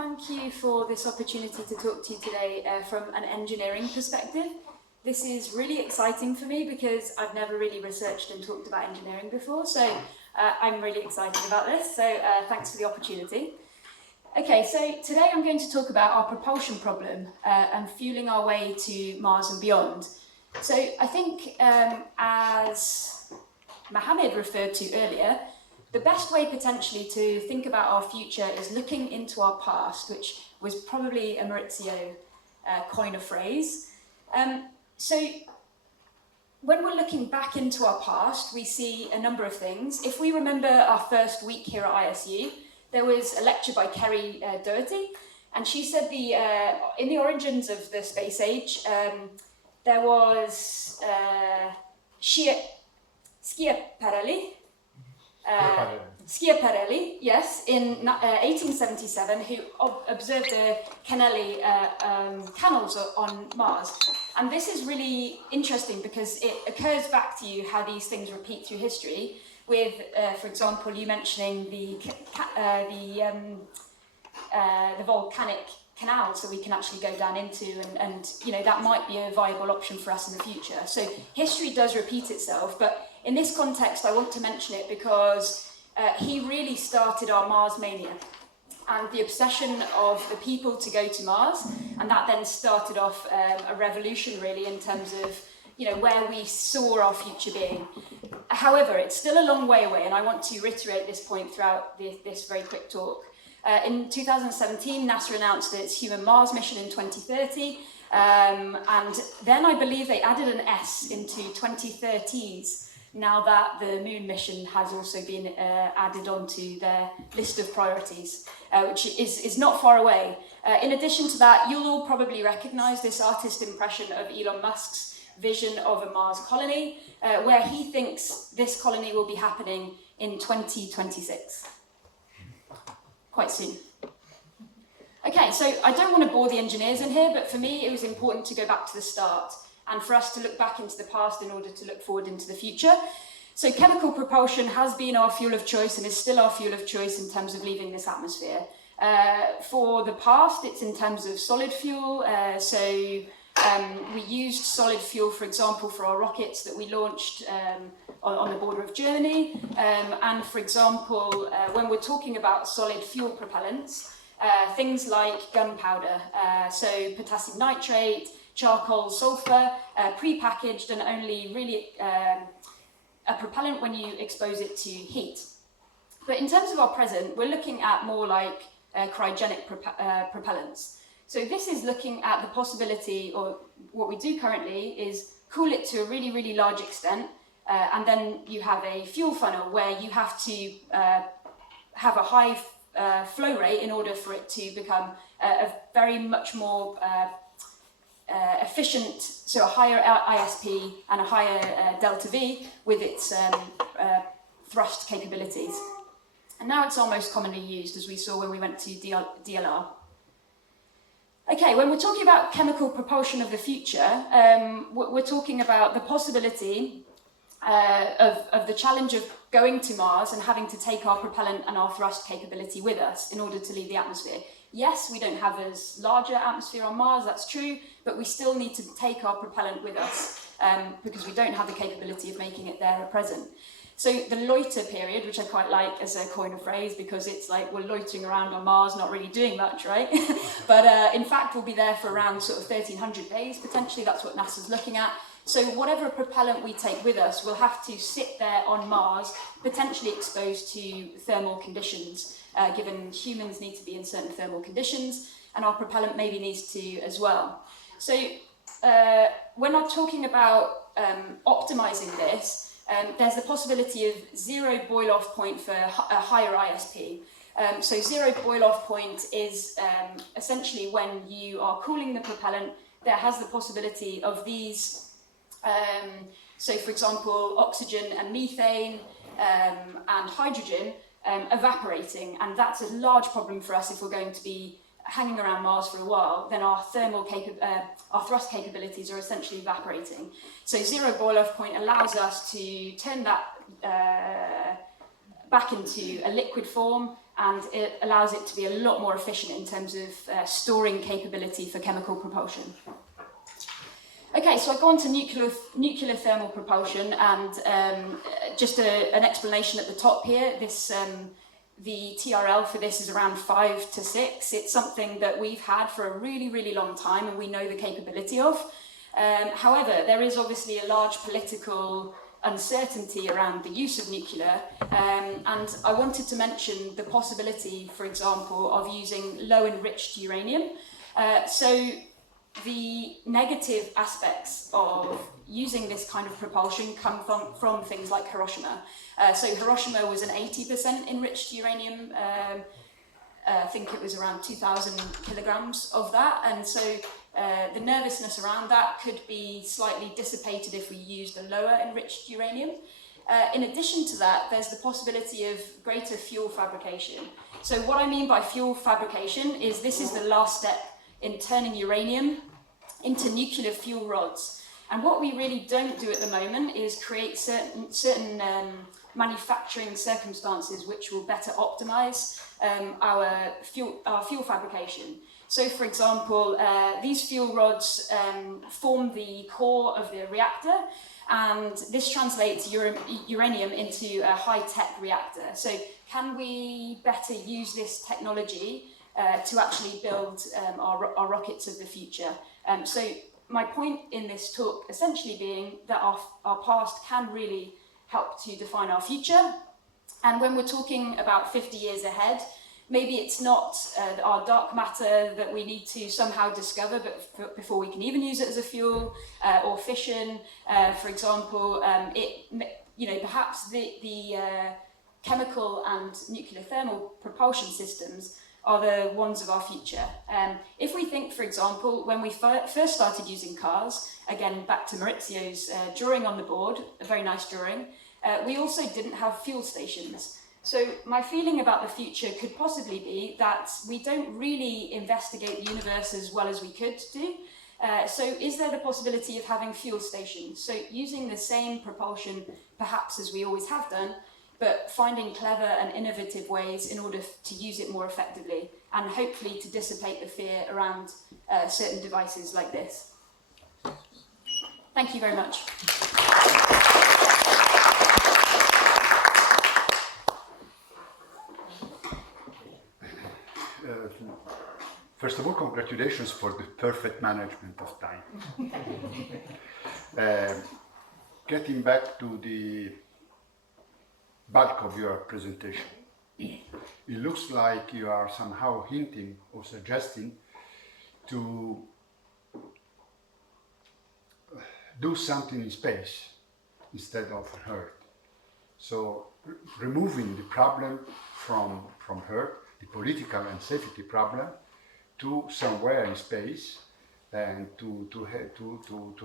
thank you for this opportunity to talk to you today from an engineering perspective. This is really exciting for me because I've never really researched and talked about engineering before, so I'm really excited about this, so thanks for the opportunity. Okay, so today I'm going to talk about our propulsion problem and fueling our way to Mars and beyond. So I think as Mohammed referred to earlier, the best way potentially to think about our future is looking into our past, which was probably a Maurizio coin of phrase. So when we're looking back into our past, we see a number of things. If we remember our first week here at ISU, there was a lecture by Kerry Doherty, and she said in the origins of the space age, there was Schiaparelli, yes, in 1877, who observed the canals on Mars. And this is really interesting because it occurs back to you how these things repeat through history, with, for example, you mentioning the volcanic canals that we can actually go down into, and you know, that might be a viable option for us in the future. So history does repeat itself, but in this context I want to mention it because he really started our Mars mania and the obsession of the people to go to Mars, and that then started off a revolution really in terms of, you know, where we saw our future being. However, it's still a long way away, and I want to reiterate this point throughout this very quick talk. In 2017, NASA announced its human Mars mission in 2030, and then I believe they added an S into 2030s, now that the moon mission has also been added onto their list of priorities, which is not far away. In addition to that, you'll all probably recognise this artist impression of Elon Musk's vision of a Mars colony, where he thinks this colony will be happening in 2026. Quite soon. Okay, so I don't want to bore the engineers in here, but for me it was important to go back to the start and for us to look back into the past in order to look forward into the future. So chemical propulsion has been our fuel of choice and is still our fuel of choice in terms of leaving this atmosphere. For the past, it's in terms of solid fuel. We used solid fuel, for example, for our rockets that we launched on the border of Germany. And for example, when we're talking about solid fuel propellants, things like gunpowder, so potassium nitrate, charcoal, sulfur, pre-packaged and only really a propellant when you expose it to heat. But in terms of our present, we're looking at more like cryogenic propellants. So this is looking at the possibility, or what we do currently is cool it to a really, really large extent, and then you have a fuel funnel where you have to have a high flow rate in order for it to become a very much more efficient, so a higher ISP and a higher delta V with its thrust capabilities. And now it's our most commonly used, as we saw when we went to DLR. Okay, when we're talking about chemical propulsion of the future, we're talking about the possibility of the challenge of going to Mars and having to take our propellant and our thrust capability with us in order to leave the atmosphere. Yes, we don't have as large an atmosphere on Mars, that's true, but we still need to take our propellant with us because we don't have the capability of making it there at present. So the loiter period, which I quite like as a coin of phrase, because it's like we're loitering around on Mars, not really doing much, right? But in fact, we'll be there for around sort of 1,300 days, potentially. That's what NASA's looking at. So whatever propellant we take with us will have to sit there on Mars, potentially exposed to thermal conditions, given humans need to be in certain thermal conditions, and our propellant maybe needs to as well. So when I'm talking about optimizing this, there's the possibility of zero boil-off point for a higher ISP. So zero boil-off point is essentially when you are cooling the propellant, there has the possibility of these, so for example, oxygen and methane and hydrogen evaporating, and that's a large problem for us if we're going to be hanging around Mars for a while. Then our our thrust capabilities are essentially evaporating. So zero boil-off point allows us to turn that back into a liquid form and it allows it to be a lot more efficient in terms of storing capability for chemical propulsion. Okay, so I go on to nuclear thermal propulsion, and just an explanation at the top here. This the TRL for this is around 5 to 6. It's something that we've had for a really, really long time, and we know the capability of. However, there is obviously a large political uncertainty around the use of nuclear, and I wanted to mention the possibility, for example, of using low enriched uranium. So the negative aspects of using this kind of propulsion come from things like Hiroshima. So Hiroshima was an 80% enriched uranium, I think it was around 2,000 kilograms of that, and so the nervousness around that could be slightly dissipated if we used a lower enriched uranium. In addition to that, there's the possibility of greater fuel fabrication. So what I mean by fuel fabrication is this is the last step in turning uranium into nuclear fuel rods. And what we really don't do at the moment is create certain manufacturing circumstances which will better optimize our fuel fabrication. So, for example, these fuel rods form the core of the reactor, and this translates uranium into a high-tech reactor. So, can we better use this technology to actually build our rockets of the future? So, my point in this talk essentially being that our past can really help to define our future. And when we're talking about 50 years ahead, maybe it's not our dark matter that we need to somehow discover but before we can even use it as a fuel, or fission, for example. Perhaps the chemical and nuclear thermal propulsion systems are the ones of our future. If we think, for example, when we first started using cars, again, back to Maurizio's drawing on the board, a very nice drawing, we also didn't have fuel stations. So my feeling about the future could possibly be that we don't really investigate the universe as well as we could do. So is there the possibility of having fuel stations? So using the same propulsion perhaps as we always have done, but finding clever and innovative ways in order to use it more effectively, and hopefully to dissipate the fear around certain devices like this. Thank you very much. First of all, congratulations for the perfect management of time. Getting back to the bulk of your presentation, it looks like you are somehow hinting or suggesting to do something in space instead of on Earth. So removing the problem from Earth, the political and safety problem, to somewhere in space, and to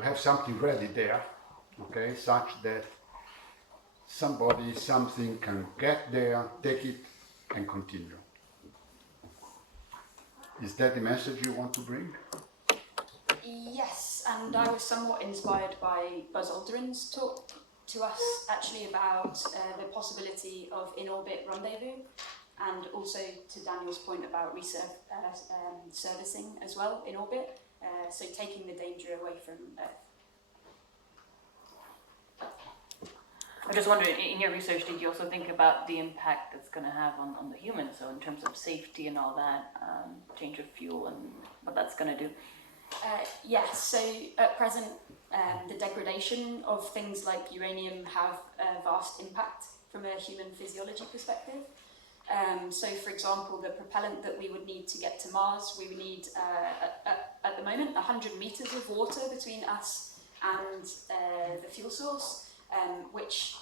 have something ready there, okay, such that something can get there, take it, and continue. Is that the message you want to bring? Yes, and I was somewhat inspired by Buzz Aldrin's talk to us actually about the possibility of in-orbit rendezvous, and also to Daniel's point about servicing as well in orbit, so taking the danger away from Earth. I just wondered, in your research, did you also think about the impact that's going to have on the human? So in terms of safety and all that, change of fuel and what that's going to do? Yes, so at present, the degradation of things like uranium have a vast impact from a human physiology perspective. So, for example, the propellant that we would need to get to Mars, we would need, at the moment, 100 meters of water between us and the fuel source, which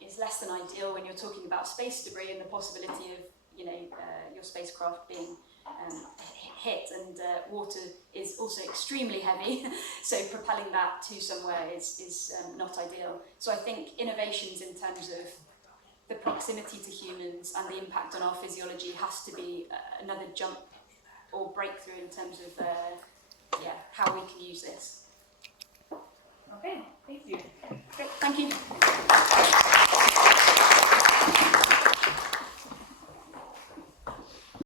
is less than ideal when you're talking about space debris and the possibility of, your spacecraft being hit, and water is also extremely heavy, so propelling that to somewhere is not ideal. So I think innovations in terms of the proximity to humans and the impact on our physiology has to be another jump or breakthrough in terms of how we can use this. Okay, thank you. Great, thank you.